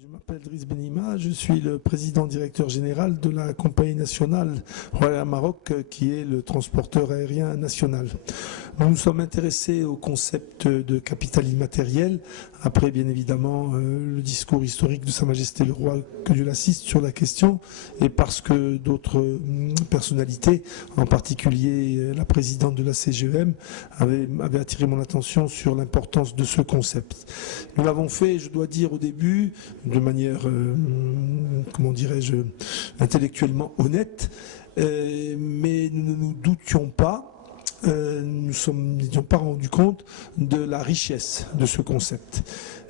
Je m'appelle Driss Benima, je suis le président directeur général de la compagnie nationale Royal Air Maroc, qui est le transporteur aérien national. Nous nous sommes intéressés au concept de capital immatériel, après bien évidemment le discours historique de Sa Majesté le Roi, que Dieu l'assiste, sur la question, et parce que d'autres personnalités, en particulier la présidente de la CGEM, avaient attiré mon attention sur l'importance de ce concept. Nous l'avons fait, je dois dire au début, de manière, comment dirais-je, intellectuellement honnête, mais nous ne nous doutions pas, n'étions pas rendus compte de la richesse de ce concept.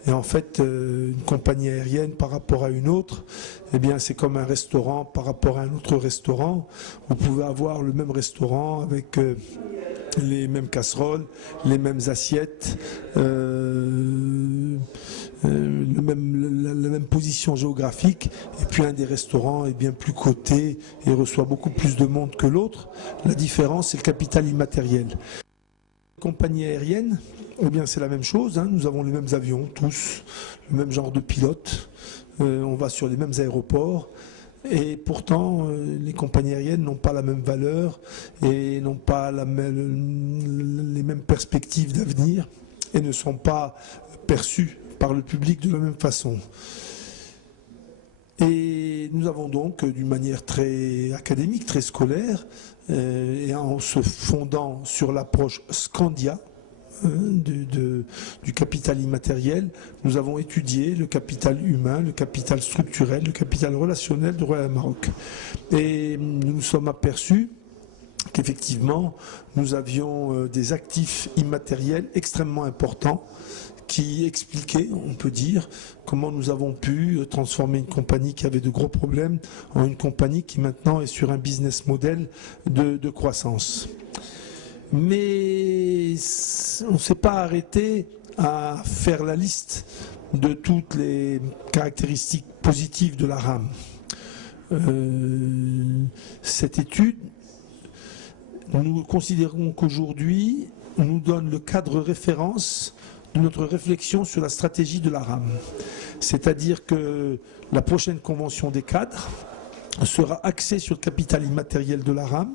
Et en fait, une compagnie aérienne par rapport à une autre, eh bien, c'est comme un restaurant par rapport à un autre restaurant. Vous pouvez avoir le même restaurant avec les mêmes casseroles, les mêmes assiettes, la même position géographique, et puis un des restaurants est bien plus coté et reçoit beaucoup plus de monde que l'autre. La différence, c'est le capital immatériel. Compagnie aérienne, eh bien c'est la même chose, hein. Nous avons les mêmes avions, tous, le même genre de pilotes, on va sur les mêmes aéroports. Et pourtant, les compagnies aériennes n'ont pas la même valeur et n'ont pas les mêmes perspectives d'avenir et ne sont pas perçues par le public de la même façon. Et nous avons donc, d'une manière très académique, très scolaire, et en se fondant sur l'approche Scandia, du capital immatériel, nous avons étudié le capital humain, le capital structurel, le capital relationnel du Royal Maroc. Et nous nous sommes aperçus qu'effectivement, nous avions des actifs immatériels extrêmement importants qui expliquaient, on peut dire, comment nous avons pu transformer une compagnie qui avait de gros problèmes en une compagnie qui maintenant est sur un business model de croissance. Mais on ne s'est pas arrêté à faire la liste de toutes les caractéristiques positives de la RAM. Cette étude, nous considérons qu'aujourd'hui, nous donne le cadre référence de notre réflexion sur la stratégie de la RAM. C'est-à-dire que la prochaine convention des cadres sera axée sur le capital immatériel de la RAM,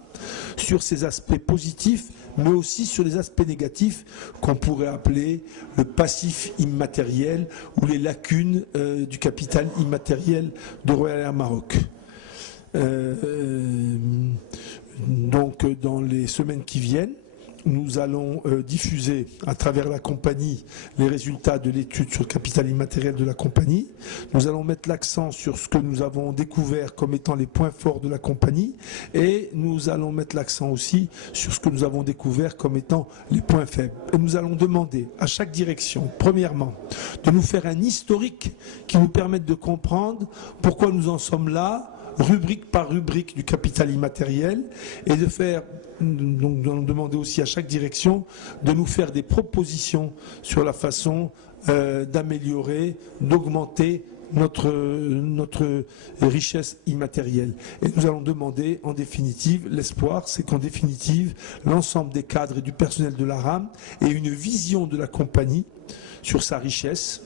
sur ses aspects positifs, mais aussi sur les aspects négatifs qu'on pourrait appeler le passif immatériel ou les lacunes du capital immatériel de Royal Air Maroc. Donc dans les semaines qui viennent, nous allons diffuser à travers la compagnie les résultats de l'étude sur le capital immatériel de la compagnie. Nous allons mettre l'accent sur ce que nous avons découvert comme étant les points forts de la compagnie et nous allons mettre l'accent aussi sur ce que nous avons découvert comme étant les points faibles. Et nous allons demander à chaque direction, premièrement, de nous faire un historique qui nous permette de comprendre pourquoi nous en sommes là, rubrique par rubrique du capital immatériel, et de faire, donc nous allons demander aussi à chaque direction de nous faire des propositions sur la façon d'améliorer, d'augmenter notre richesse immatérielle. Et nous allons demander, en définitive, l'espoir, c'est qu'en définitive, l'ensemble des cadres et du personnel de la RAM ait une vision de la compagnie sur sa richesse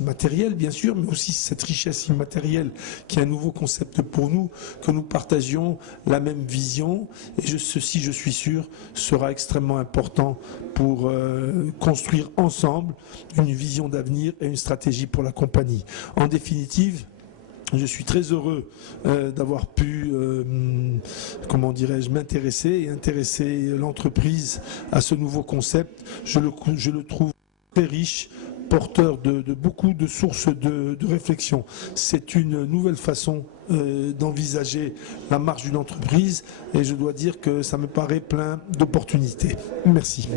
matérielle bien sûr, mais aussi cette richesse immatérielle qui est un nouveau concept pour nous, que nous partagions la même vision, et ceci, je suis sûr, sera extrêmement important pour construire ensemble une vision d'avenir et une stratégie pour la compagnie. En définitive, je suis très heureux d'avoir pu, comment dirais-je, m'intéresser et intéresser l'entreprise à ce nouveau concept. Je le trouve très riche, porteur de beaucoup de sources de réflexion. C'est une nouvelle façon d'envisager la marche d'une entreprise et je dois dire que ça me paraît plein d'opportunités. Merci.